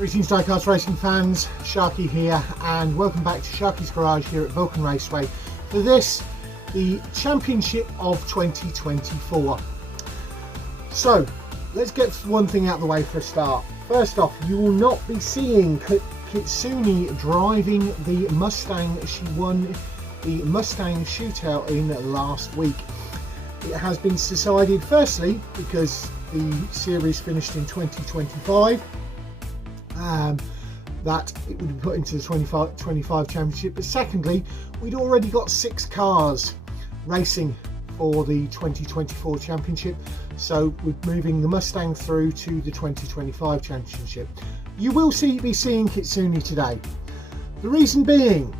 Greetings Diecast Racing fans, Sharky here, and welcome back to Sharky's Garage here at Vulcan Raceway for this, the Championship of 2024. So, let's get one thing out of the way for a start. First off, you will not be seeing Kitsune driving the Mustang. She won the Mustang Shootout in last week. It has been decided, firstly, because the series finished in 2025, that it would be put into the 25 championship, but secondly, we'd already got 6 cars racing for the 2024 championship, so we're moving the Mustang through to the 2025 championship. You will be seeing Kitsune today. The reason being,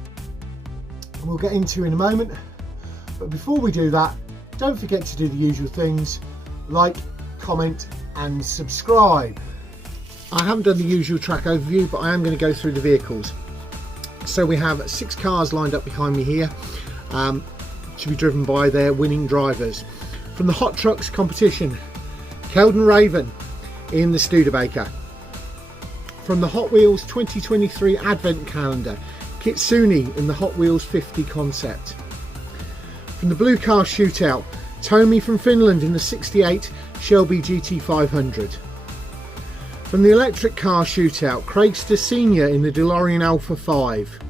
and we'll get into in a moment, but before we do that, don't forget to do the usual things: like, comment and subscribe. I haven't done the usual track overview, but I am going to go through the vehicles. So we have 6 cars lined up behind me here, to be driven by their winning drivers. From the Hot Trucks competition, Keldon Raven in the Studebaker. From the Hot Wheels 2023 Advent Calendar, Kitsune in the Hot Wheels 50 concept. From the Blue Car Shootout, Tomi from Finland in the 68 Shelby GT500. From the Electric Car Shootout, Craiogster Senior in the Delorean Alpha 5.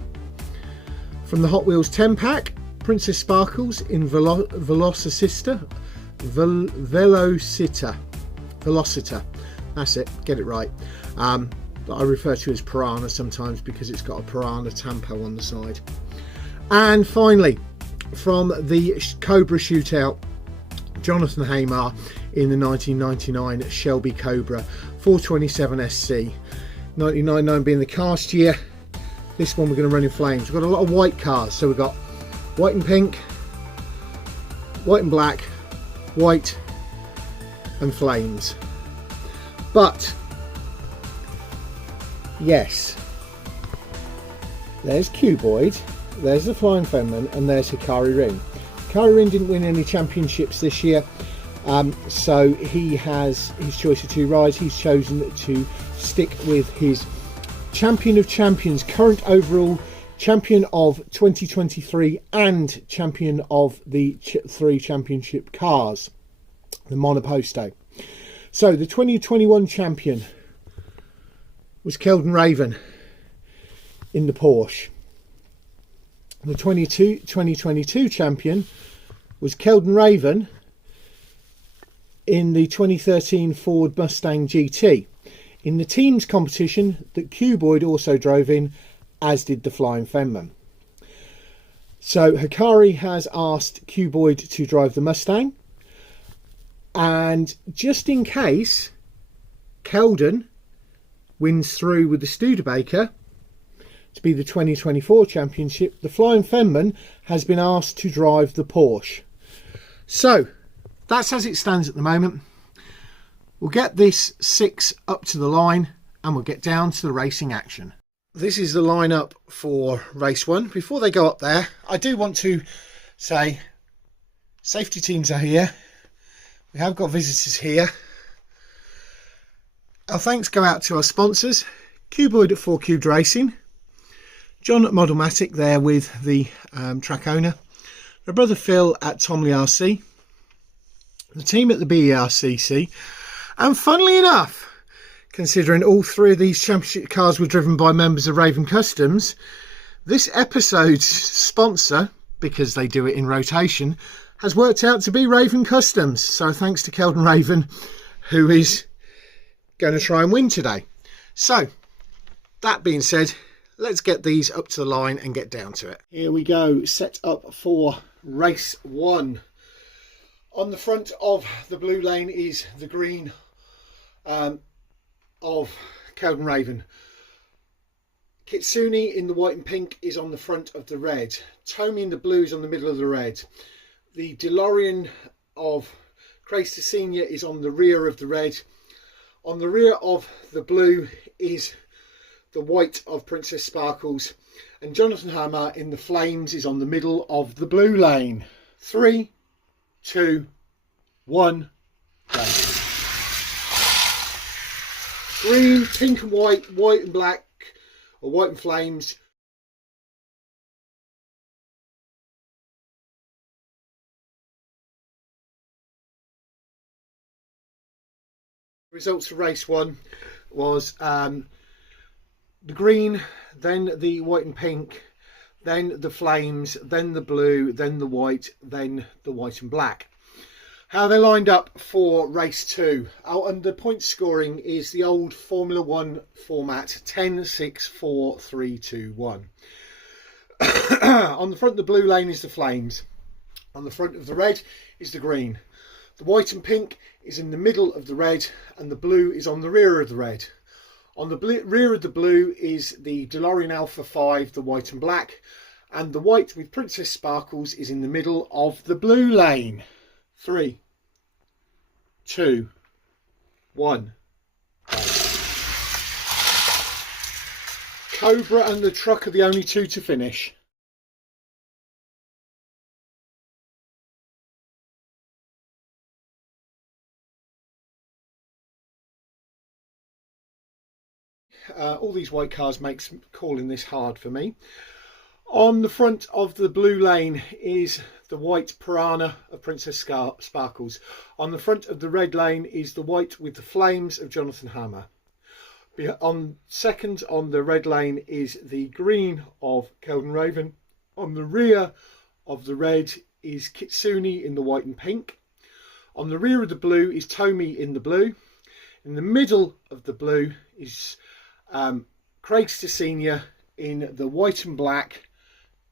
From the Hot Wheels 10 pack, Princess Sparkles in Velocita, that's it, get it right. That I refer to as Piranha sometimes because it's got a Piranha Tampo on the side. And finally, from the Cobra Shootout, Johnathan Hammar in the 1999 Shelby Cobra 427 SC. 1999 being the cast year. This one we're going to run in flames. We've got a lot of white cars, so we've got white and pink, white and black, white and flames. But yes, there's Cuboid, there's the Flying Fenman, and there's Hikari Rin. Hikari Rin didn't win any championships this year, so he has his choice of 2 rides. He's chosen to stick with his Champion of Champions, current overall champion of 2023 and champion of the 3 championship cars, the Monoposto. So the 2021 champion was Keldon Raven in the Porsche. The 2022 champion was Keldon Raven in the 2013 Ford Mustang GT. In the teams competition that Cuboid also drove in, as did the Flying Fenman. So Hikari has asked Cuboid to drive the Mustang, and just in case Keldon wins through with the Studebaker to be the 2024 championship, the Flying Fenman has been asked to drive the Porsche. So that's as it stands at the moment. We'll get this 6 up to the line and we'll get down to the racing action. This is the lineup for race 1. Before they go up there, I do want to say safety teams are here. We have got visitors here. Our thanks go out to our sponsors, Cuboid at 4 Cubed Racing, John at Modelmatic there with the track owner, my brother Phil at Tomi RC, the team at the BERCC, and funnily enough, considering all 3 of these championship cars were driven by members of Raven Customs, this episode's sponsor, because they do it in rotation, has worked out to be Raven Customs. So thanks to Keldon Raven, who is going to try and win today. So that being said, let's get these up to the line and get down to it. Here we go, set up for race 1. On the front of the blue lane is the green of Keldon Raven. Kitsune in the white and pink is on the front of the red. Tomi in the blue is on the middle of the red. The Delorean of Craiogster Senior is on the rear of the red. On the rear of the blue is the white of Princess Sparkles, and Johnathan Hammar in the flames is on the middle of the blue lane. 3, 2, 1, go. Green, pink and white, white and black, or white and flames. Results of race 1 was the green, then the white and pink, then the flames, then the blue, then the white, then the white and black. How they lined up for race 2. And the point scoring is the old Formula 1 format, 10, 6, 4, 3, 2, 1. On the front of the blue lane is the flames. On the front of the red is the green. The white and pink is in the middle of the red, and the blue is on the rear of the red. On the rear of the blue is the Delorean Alpha 5, the white and black, and the white with Princess Sparkles is in the middle of the blue lane. 3, 2, 1. Cobra and the truck are the only two to finish. All these white cars makes calling this hard for me. On the front of the blue lane is the white Piranha of Princess Sparkles. On the front of the red lane is the white with the flames of Johnathan Hammar. On second on the red lane is the green of Keldon Raven. On the rear of the red is Kitsune in the white and pink. On the rear of the blue is Tomi in the blue. In the middle of the blue is Craiogster Senior in the white and black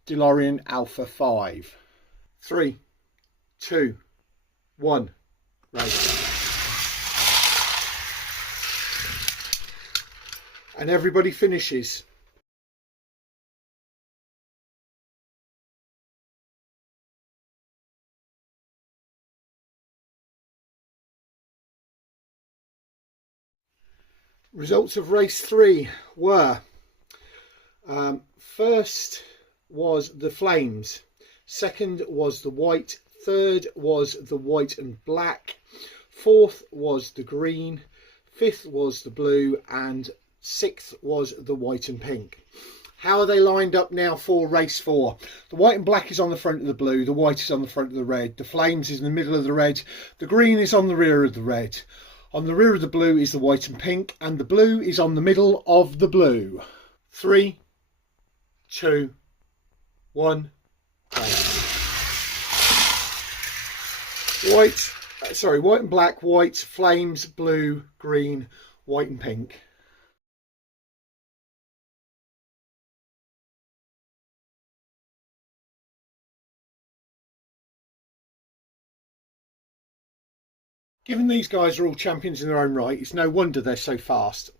Delorean Alpha 5. 3, 2, 1, race. And everybody finishes. Results of race 3 were first was the flames, second was the white, third was the white and black, fourth was the green, fifth was the blue, and sixth was the white and pink. How are they lined up now for race 4? The white and black is on the front of the blue, the white is on the front of the red, the flames is in the middle of the red, the green is on the rear of the red. On the rear of the blue is the white and pink, and the blue is on the middle of the blue. 3, 2, 1, go. White and black, white, flames, blue, green, white and pink. Given these guys are all champions in their own right, it's no wonder they're so fast.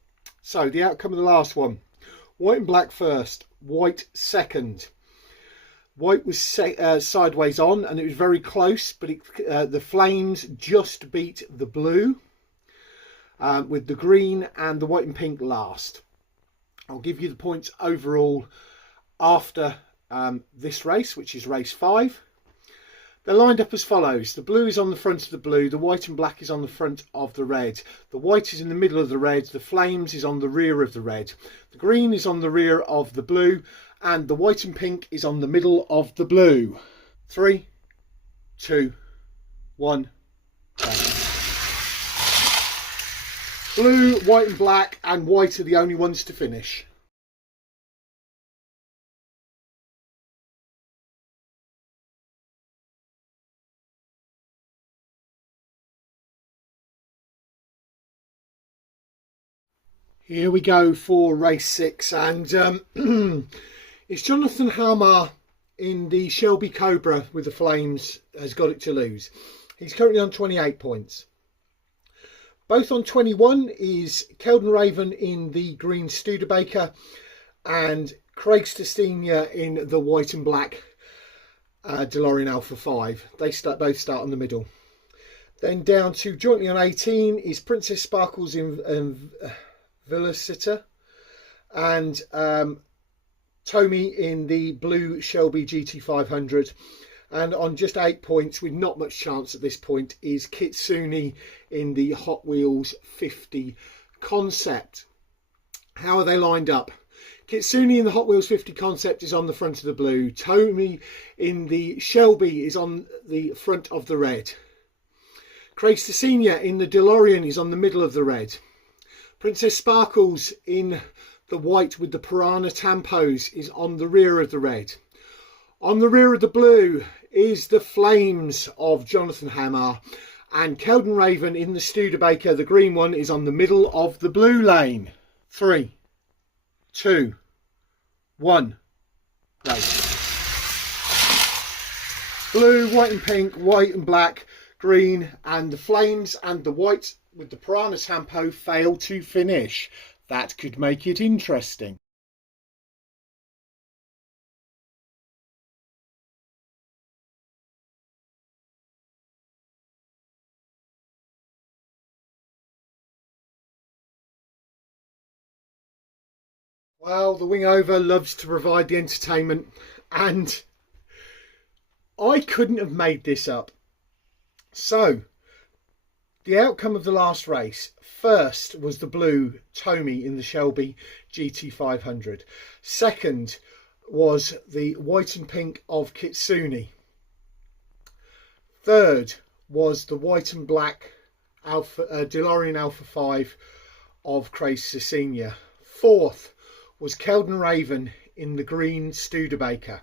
So the outcome of the last one. White and black first, white second. White was sideways on and it was very close, but the flames just beat the blue with the green and the white and pink last. I'll give you the points overall after this race, which is race 5. They're lined up as follows. The blue is on the front of the blue, the white and black is on the front of the red. The white is in the middle of the red, the flames is on the rear of the red. The green is on the rear of the blue, and the white and pink is on the middle of the blue. 3, 2, 1, go. Blue, white and black, and white are the only ones to finish. Here we go for race 6, and it's Johnathan Hammar in the Shelby Cobra with the flames has got it to lose. He's currently on 28 points. Both on 21 is Keldon Raven in the green Studebaker and Craiogster Senior in the white and black Delorean Alpha 5. They both start in the middle. Then down to jointly on 18 is Princess Sparkles in Velocita and Tomi in the blue Shelby GT500, and on just 8 points with not much chance at this point is Kitsune in the Hot Wheels 50 concept. How are they lined up? Kitsune in the Hot Wheels 50 concept is on the front of the blue. Tomi in the Shelby is on the front of the red. Craiogster Senior in the Delorean is on the middle of the red. Princess Sparkles in the white with the piranha tampos is on the rear of the red. On the rear of the blue is the flames of Johnathan Hammar, and Keldon Raven in the Studebaker, the green one, is on the middle of the blue lane. 3, 2, 1, race. Blue, white and pink, white and black, green, and the flames and the white with the piranha tampo fail to finish. That could make it interesting. Well, the wing over loves to provide the entertainment, and I couldn't have made this up. So, the outcome of the last race, first was the blue Tomi in the Shelby GT500. Second was the white and pink of Kitsune. Third was the white and black Delorean Alpha 5 of Craiogster Senior. Fourth was Keldon Raven in the green Studebaker.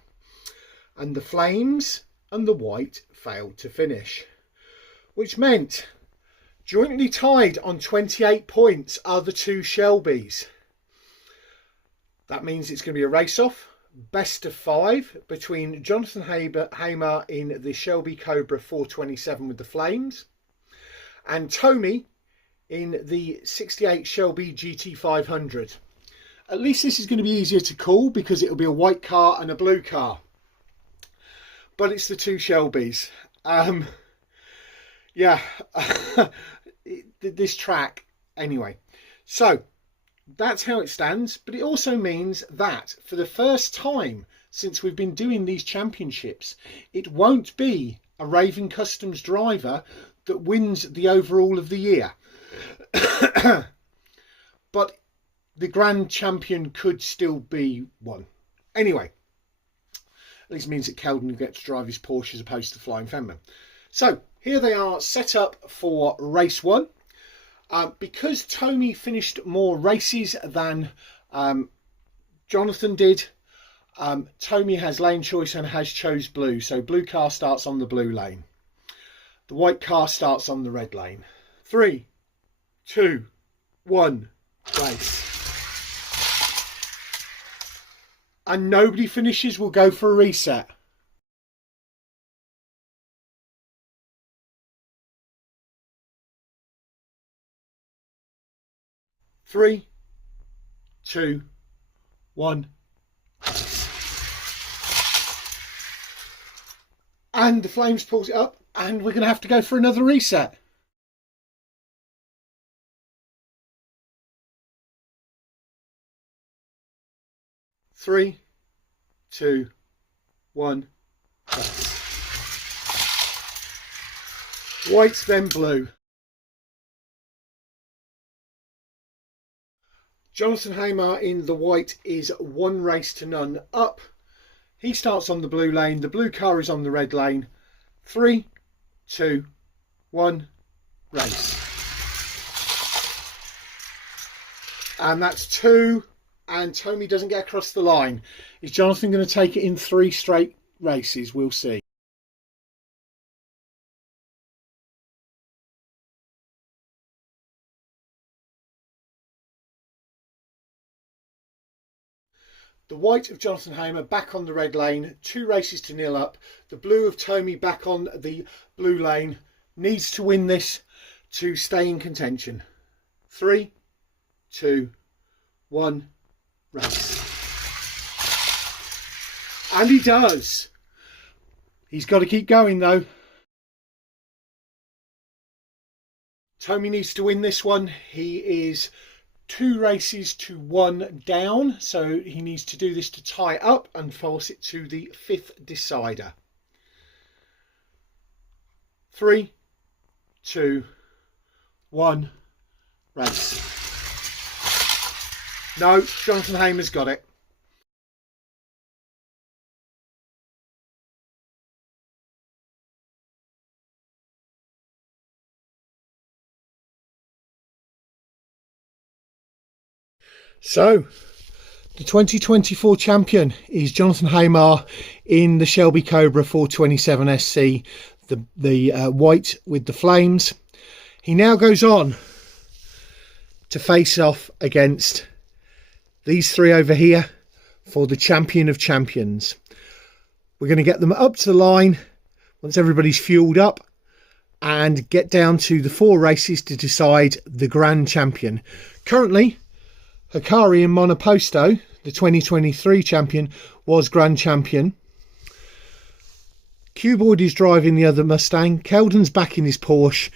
And the flames and the white failed to finish. Which meant jointly tied on 28 points are the two Shelbys. That means it's going to be a race-off, best of 5, between Johnathan Hammar in the Shelby Cobra 427 with the flames and Tomi in the 68 Shelby GT500. At least this is going to be easier to call because it'll be a white car and a blue car. But it's the two Shelbys. Yeah, this track anyway. So that's how it stands. But it also means that for the first time since we've been doing these championships, it won't be a Raven Customs driver that wins the overall of the year. But the grand champion could still be one. Anyway, at least means that Keldon gets to drive his Porsche as opposed to the Flying Fenman. So here they are set up for race 1. Because Tomi finished more races than Johnathan did, Tomi has lane choice and has chose blue. So blue car starts on the blue lane. The white car starts on the red lane. 3, 2, 1, race. And nobody finishes, we'll go for a reset. Three, 2, 1. And the flames pulls it up, and we're going to have to go for another reset. Three, 2, 1. White, then blue. Johnathan Hammar in the white is 1 race to none up. He starts on the blue lane. The blue car is on the red lane. 3, 2, 1, race. And that's 2. And Tomi doesn't get across the line. Is Johnathan going to take it in 3 straight races? We'll see. The white of Johnathan Hammar back on the red lane, 2 races to nil up. The blue of Tomi back on the blue lane, needs to win this to stay in contention. 3, 2, 1, race. And he does. He's got to keep going though. Tomi needs to win this one. He is 2 races to 1 down, so he needs to do this to tie up and force it to the 5th decider. 3, 2, 1, race. No, Johnathan Hammar's got it. So, the 2024 champion is Johnathan Hammar in the Shelby Cobra 427 SC, the white with the flames. He now goes on to face off against these three over here for the champion of champions. We're going to get them up to the line once everybody's fueled up and get down to the 4 races to decide the grand champion. Currently, Hikari in Monoposto, the 2023 champion, was grand champion. Cuboid is driving the other Mustang. Keldon's back in his Porsche.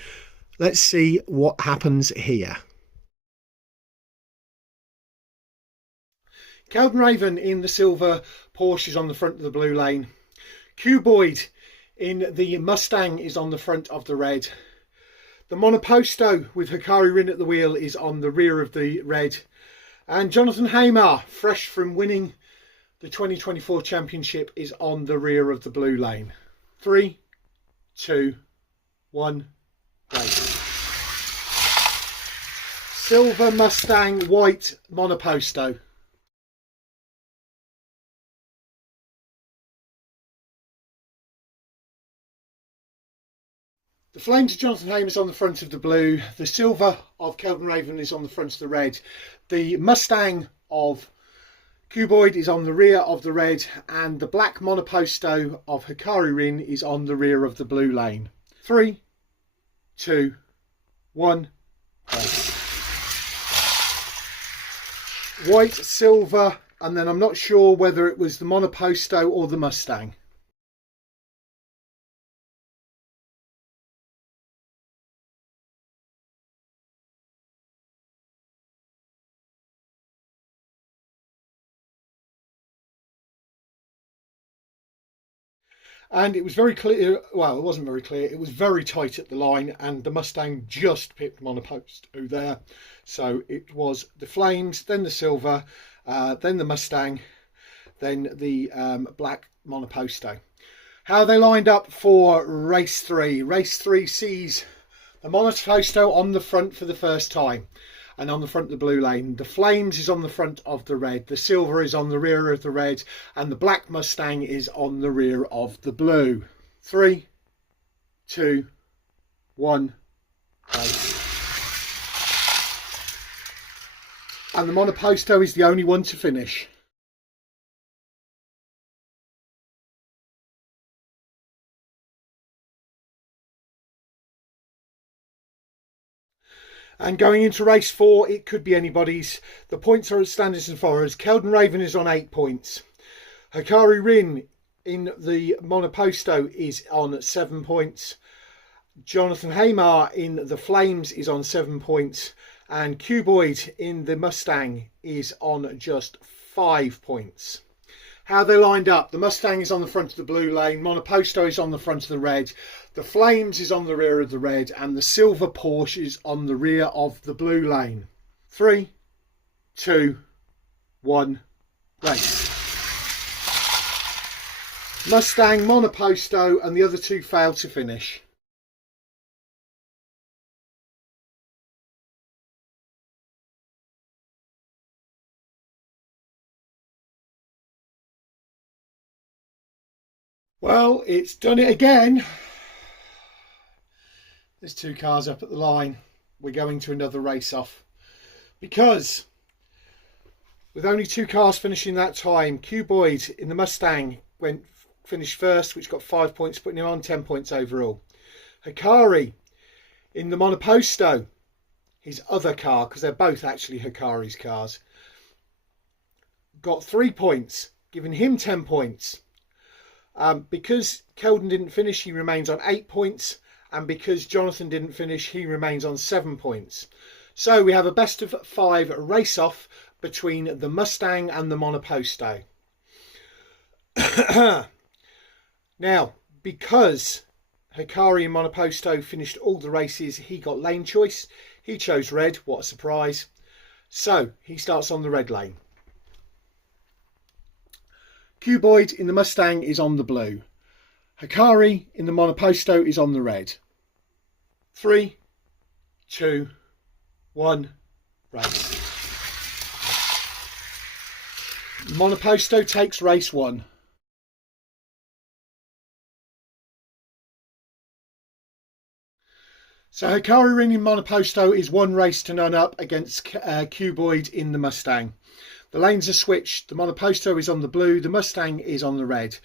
Let's see what happens here. Keldon Raven in the silver Porsche is on the front of the blue lane. Cuboid in the Mustang is on the front of the red. The Monoposto with Hikari Rin at the wheel is on the rear of the red. And Johnathan Hammar, fresh from winning the 2024 championship, is on the rear of the blue lane. 3, 2, 1, race. Silver Mustang, white Monoposto. The flames of Johnathan Hammar is on the front of the blue. The silver of Keldon Raven is on the front of the red. The Mustang of Cuboid is on the rear of the red. And the black Monoposto of Hikari Rin is on the rear of the blue lane. 3, 2, 1, go. White, silver, and then I'm not sure whether it was the Monoposto or the Mustang. And it was very clear, well, it wasn't very clear, it was very tight at the line, and the Mustang just pipped Monoposto there. So it was the flames, then the silver, then the Mustang, then the black Monoposto. How they lined up for race 3. Race 3 sees the Monoposto on the front for the first time, and on the front of the blue lane. The flames is on the front of the red. The silver is on the rear of the red. And the black Mustang is on the rear of the blue. 3, 2, 1, go. And the Monoposto is the only one to finish. And going into race 4, it could be anybody's. The points are as standard as follows. Keldon Raven is on 8 points. Hikari Rin in the Monoposto is on 7 points. Johnathan Hammar in the Flames is on 7 points. And Cuboid in the Mustang is on just 5 points. How they lined up. The Mustang is on the front of the blue lane. Monoposto is on the front of the red. The Flames is on the rear of the red. And the silver Porsche is on the rear of the blue lane. 3, 2, 1, race. Mustang, Monoposto and the other two failed to finish. Well, it's done it again. There's 2 cars up at the line. We're going to another race off. Because with only 2 cars finishing that time, Cuboid in the Mustang finished first, which got 5 points, putting him on 10 points overall. Hikari in the Monoposto, his other car, because they're both actually Hikari's cars, got 3 points, giving him 10 points. Because Keldon didn't finish, he remains on 8 points. And because Johnathan didn't finish, he remains on 7 points. So we have a best of 5 race-off between the Mustang and the Monoposto. Now, because Hikari and Monoposto finished all the races, he got lane choice. He chose red. What a surprise. So he starts on the red lane. Cuboid in the Mustang is on the blue. Hikari in the Monoposto is on the red. 3, 2, 1, race. Monoposto takes race 1. So Hikari Ring in Monoposto is 1 race to none up against Cuboid in the Mustang. The lanes are switched. The Monoposto is on the blue. The Mustang is on the red.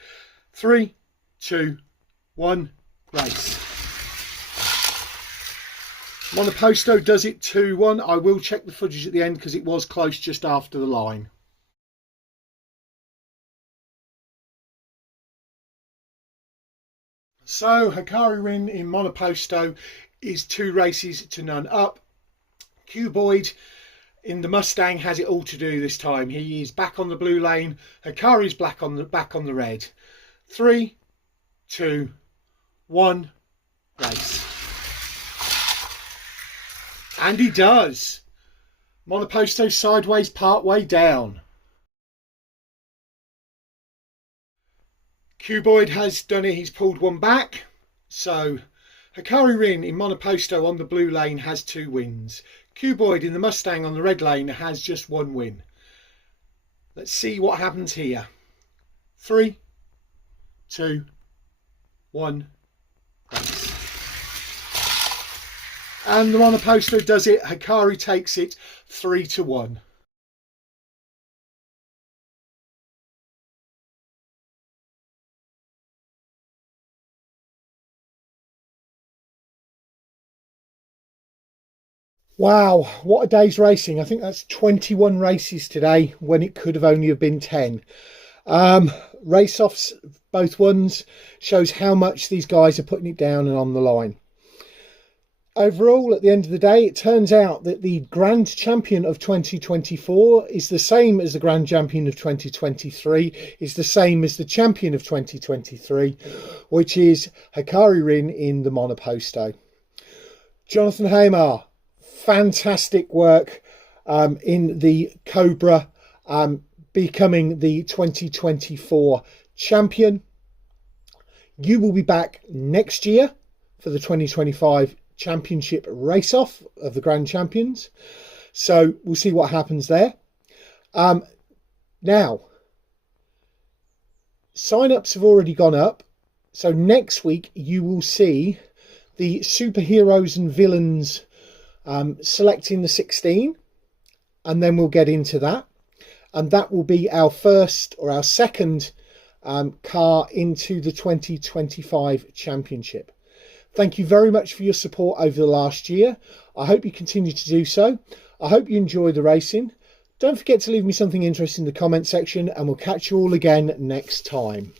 3, 2, 1, race. Monoposto does it 2-1. I will check the footage at the end because it was close just after the line. So Hikari Rin in Monoposto is 2 races to none up. Cuboid in the Mustang has it all to do this time. He is back on the blue lane. Hikari's back on the red. 3, 2, 1, race. And he does. Monoposto sideways part way down. Cuboid has done it. He's pulled 1 back. So Hikari Rin in Monoposto on the blue lane has 2 wins. Cuboid in the Mustang on the red lane has just 1 win. Let's see what happens here. 3, 2, 1, race. And the Monoposto does it. Hikari takes it 3-1. Wow, what a day's racing. I think that's 21 races today when it could have only have been 10. Race-offs, both ones, shows how much these guys are putting it down and on the line. Overall, at the end of the day, it turns out that the Grand Champion of 2024 is the same as the Grand Champion of 2023, is the same as the Champion of 2023, which is Hikari Rin in the Monoposto. Johnathan Hammar, fantastic work in the Cobra, becoming the 2024 champion. You will be back next year for the 2025 championship race-off of the Grand Champions. So we'll see what happens there. Now, sign-ups have already gone up. So next week you will see the superheroes and villains selecting the 16, and then we'll get into that, and that will be our first or our second car into the 2025 championship. Thank you very much for your support over the last year. I hope you continue to do so. I hope you enjoy the racing. Don't forget to leave me something interesting in the comment section, and we'll catch you all again next time.